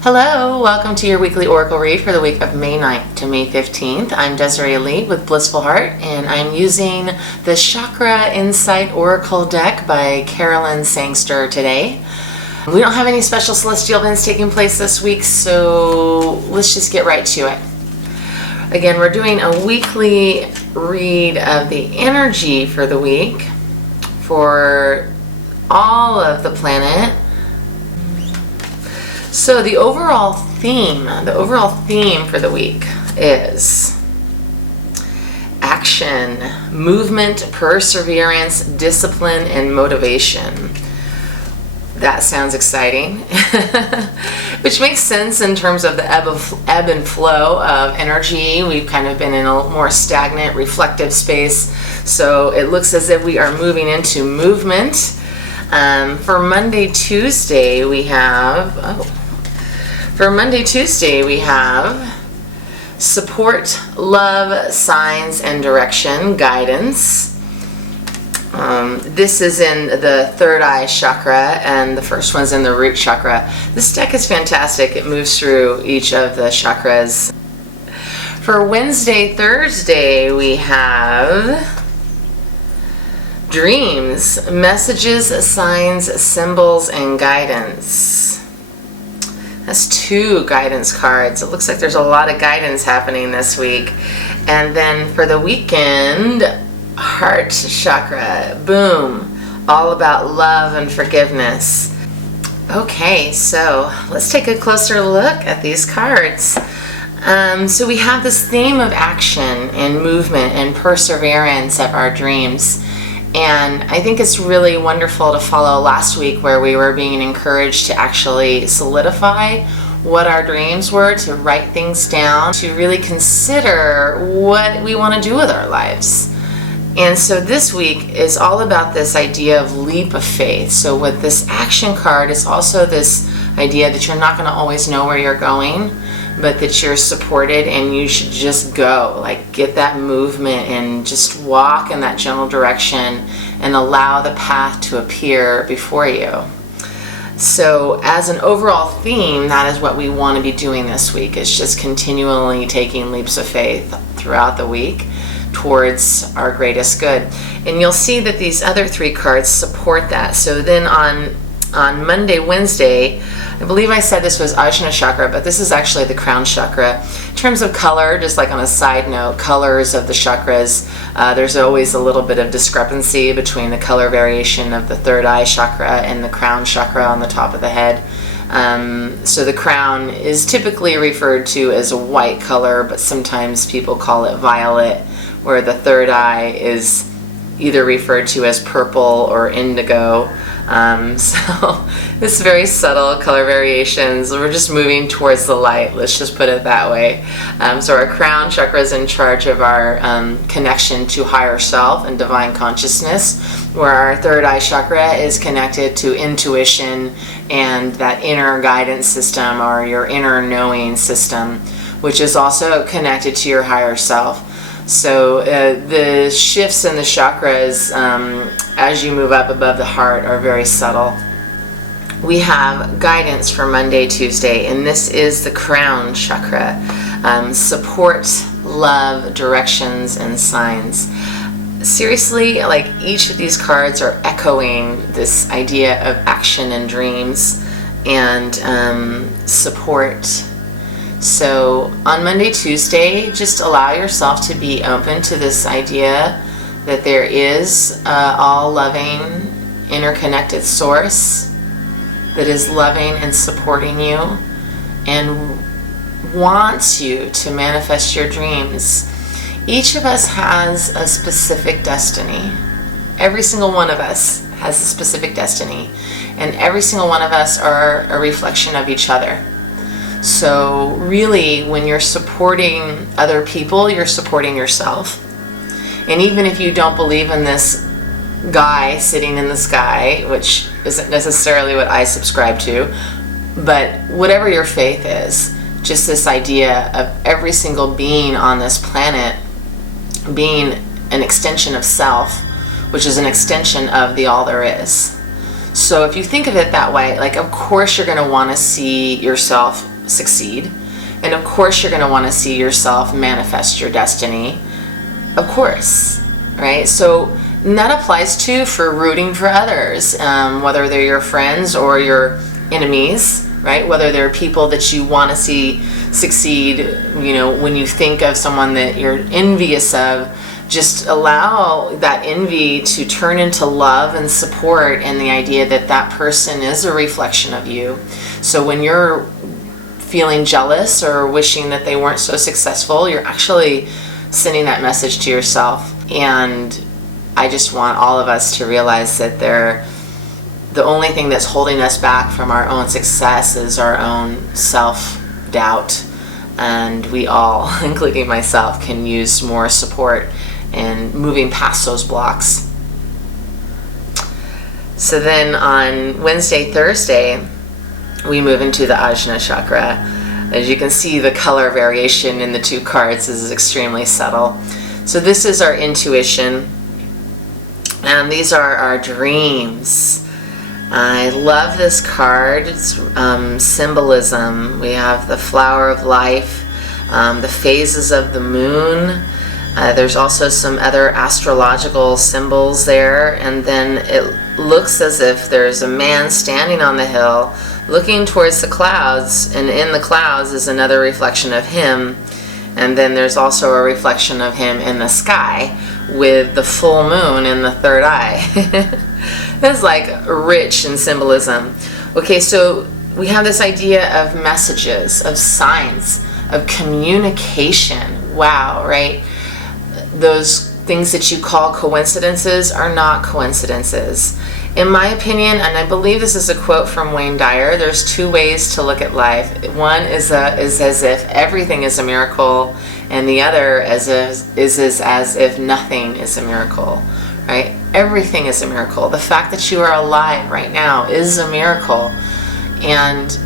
Hello, welcome to your weekly Oracle read for the week of May 9th to May 15th. I'm Desiree with Blissful Heart, and I'm using the Chakra Insight Oracle deck by Carolyn Sangster today. We don't have any special celestial events taking place this week, so let's just get right to it. Again, we're doing a weekly read of the energy for the week for all of the planet. So the overall theme for the week is action, movement, perseverance, discipline, and motivation. That sounds exciting, which makes sense in terms of the ebb and flow of energy. We've kind of been in a more stagnant, reflective space, so it looks as if we are moving into movement. For Monday, Tuesday, we have support, love, signs, and direction, guidance. This is in the third eye chakra, and the first one's in the root chakra. This deck is fantastic. It moves through each of the chakras. For Wednesday, Thursday, we have dreams, messages, signs, symbols, and guidance. That's two guidance cards. It looks like there's a lot of guidance happening this week. And then for the weekend, heart chakra, boom, all about love and forgiveness. Okay, so let's take a closer look at these cards. So we have this theme of action and movement and perseverance of our dreams. And I think it's really wonderful to follow last week where we were being encouraged to actually solidify what our dreams were, to write things down, to really consider what we want to do with our lives. And so this week is all about this idea of leap of faith. So with this action card, it's also this idea that you're not going to always know where you're going, but that you're supported and you should just go, like get that movement and just walk in that general direction and allow the path to appear before you. So as an overall theme, that is what we want to be doing this week. It's just continually taking leaps of faith throughout the week towards our greatest good. And you'll see that these other three cards support that. So then on Monday, Wednesday, I believe I said this was Ajna chakra, but this is actually the crown chakra. In terms of color, just like on a side note, colors of the chakras, there's always a little bit of discrepancy between the color variation of the third eye chakra and the crown chakra on the top of the head. So the crown is typically referred to as a white color, but sometimes people call it violet, where the third eye is either referred to as purple or indigo. So it's very subtle color variations. We're just moving towards the light, let's just put it that way. So our crown chakra is in charge of our connection to higher self and divine consciousness, where our third eye chakra is connected to intuition and that inner guidance system, or your inner knowing system, which is also connected to your higher self. So the shifts in the chakras as you move up above the heart are very subtle. We have guidance for Monday, Tuesday, and this is the crown chakra. Support, love, directions, and signs. Seriously, like each of these cards are echoing this idea of action and dreams and support. So on Monday, Tuesday, just allow yourself to be open to this idea that there is all-loving, interconnected source that is loving and supporting you and wants you to manifest your dreams. Each of us has a specific destiny. Every single one of us has a specific destiny, and every single one of us are a reflection of each other. So really, when you're supporting other people, you're supporting yourself. And even if you don't believe in this guy sitting in the sky, which isn't necessarily what I subscribe to, but whatever your faith is, just this idea of every single being on this planet being an extension of self, which is an extension of the all there is. So if you think of it that way, like of course you're going to want to see yourself succeed. And of course you're going to want to see yourself manifest your destiny. Of course, right? So and that applies too for rooting for others, whether they're your friends or your enemies, right? Whether they're people that you want to see succeed, when you think of someone that you're envious of, just allow that envy to turn into love and support, and the idea that that person is a reflection of you. So when you're feeling jealous or wishing that they weren't so successful, you're actually sending that message to yourself. And I just want all of us to realize that the only thing that's holding us back from our own success is our own self-doubt. And we all, including myself, can use more support in moving past those blocks. So then on Wednesday, Thursday, we move into the Ajna chakra. As you can see, the color variation in the two cards is extremely subtle. So this is our intuition, and these are our dreams. I love this card. It's symbolism. We have the flower of life, the phases of the moon. There's also some other astrological symbols there, and then it looks as if there's a man standing on the hill looking towards the clouds, and in the clouds is another reflection of him, and then there's also a reflection of him in the sky with the full moon in the third eye. That's like rich in symbolism. Okay, so we have this idea of messages, of signs, of communication. Wow, right? Those things that you call coincidences are not coincidences. In my opinion, and I believe this is a quote from Wayne Dyer, there's two ways to look at life. One is as if everything is a miracle, and the other is as if nothing is a miracle, right? Everything is a miracle. The fact that you are alive right now is a miracle. And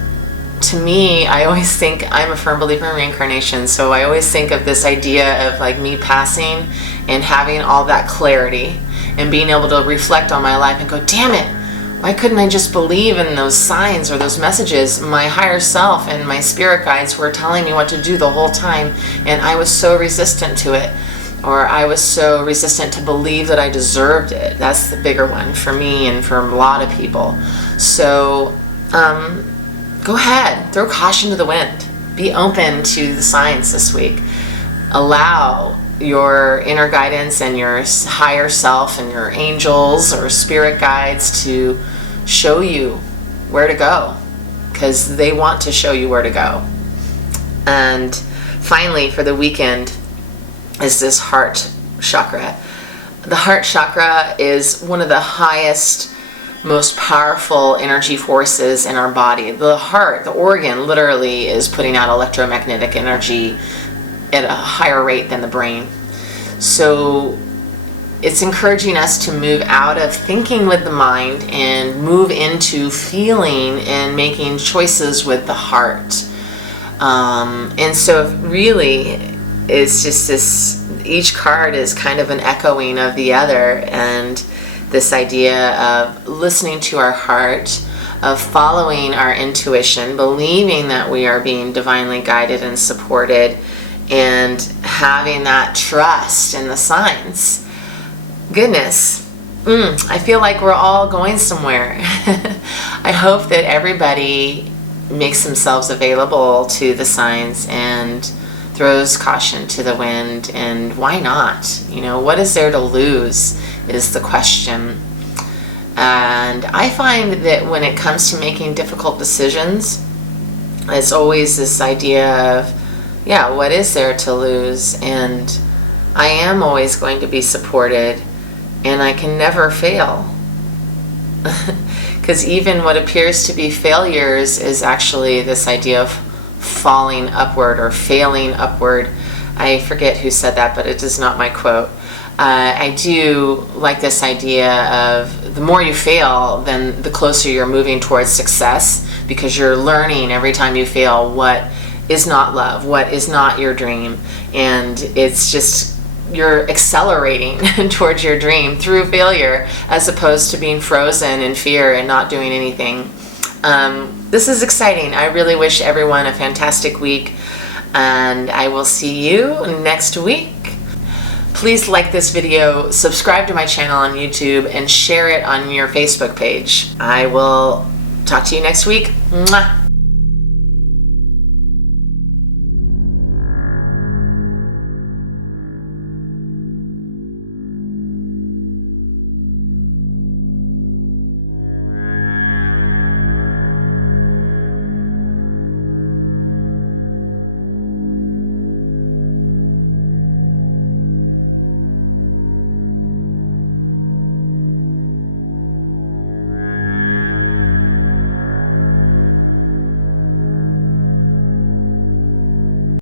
to me, I always think, I'm a firm believer in reincarnation, so I always think of this idea of like me passing and having all that clarity and being able to reflect on my life and go, damn it, why couldn't I just believe in those signs or those messages? My higher self and my spirit guides were telling me what to do the whole time, and I was so resistant to it, or I was so resistant to believe that I deserved it. That's the bigger one for me and for a lot of people. So go ahead, throw caution to the wind. Be open to the signs this week. Allow your inner guidance and your higher self and your angels or spirit guides to show you where to go, because they want to show you where to go. And finally, for the weekend, is this heart chakra. The heart chakra is one of the highest, most powerful energy forces in our body. The heart, the organ, literally is putting out electromagnetic energy at a higher rate than the brain. So it's encouraging us to move out of thinking with the mind and move into feeling and making choices with the heart. And so really it's just this, each card is kind of an echoing of the other, and this idea of listening to our heart, of following our intuition, believing that we are being divinely guided and supported, and having that trust in the signs. Goodness, I feel like we're all going somewhere. I hope that everybody makes themselves available to the signs and throws caution to the wind, and why not? You know, what is there to lose is the question. And I find that when it comes to making difficult decisions, it's always this idea of, yeah, what is there to lose? And I am always going to be supported, and I can never fail. Because even what appears to be failures is actually this idea of falling upward or failing upward. I forget who said that, but it is not my quote. I do like this idea of the more you fail, then the closer you're moving towards success, because you're learning every time you fail what is not love, what is not your dream, and it's just you're accelerating towards your dream through failure, as opposed to being frozen in fear and not doing anything. This is exciting. I really wish everyone a fantastic week, and I will see you next week. Please like this video, subscribe to my channel on YouTube, and share it on your Facebook page. I will talk to you next week. Mwah.